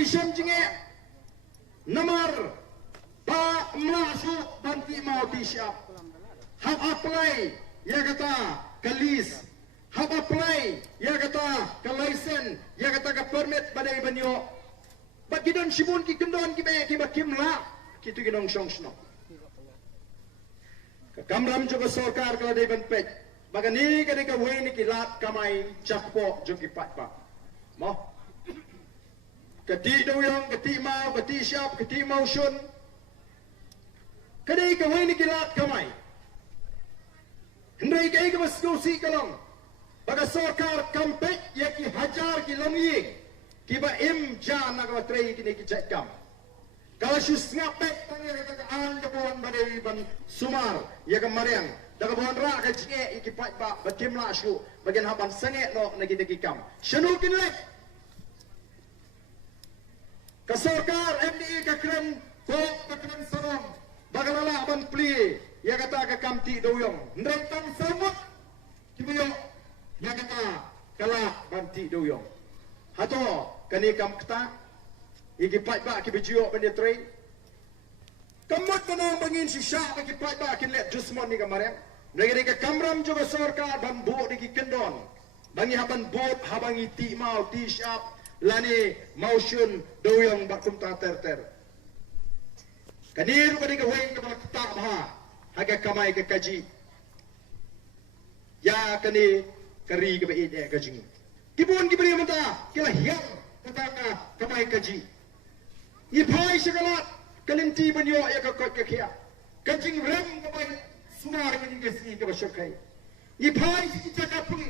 kisam jinge nomor pa masuk banti mau disiap hab apply ya kata kalis hab apply ya kata ke license ya kata ke permit badai banyo bagi don sibun ki kendon ki be ki bakim la kitu ki nong song sno ka kamram jo sarkar kala dei ban pek bagani ka de ka we ni ki lat kamai chakpo jo ki pat pa mo kati doyong kati mau kati siap kati mau sun kadai ka we ni ki lat kamai hendai kai ka maskusi kalong baga sarkar kampek ya ki hajar ki longi kiba im jan na ka trei kini ki cekam kalau sus ngapek tangir ka an ka buan badai ban sumar ya ka mariang daga buan ra ka cike iki pat ba batim la shu bagian haban sange no na ki kam shanu kin lek ka sarkar MDE ka kren ko ka kren sarong bagalala ban pli ya kata ka kamti doyong ndreng tang samut kibuyo ya kata kala banti doyong hato kani kam kta iki pat ba ki bijio ban trei kamot tanong bangin si sha ki pat ba ki let jusmon ni kamare negeri ka kamram jo sarkar ban bo di ki kendon bangi haban bot habangi ti mau ti shap lani motion doyong bakum ta ter kanir bani ka weng ka ta ba haga kamai ka kaji ya kani kari ka ba ide ka jing kibun kibri mata kila hiang kata ka kamai kaji ipai sekalat kalinti banyo ya ka kot ka khia kajing rem ka bai sumar ni ka si ka ba shokai ipai si ka ka pui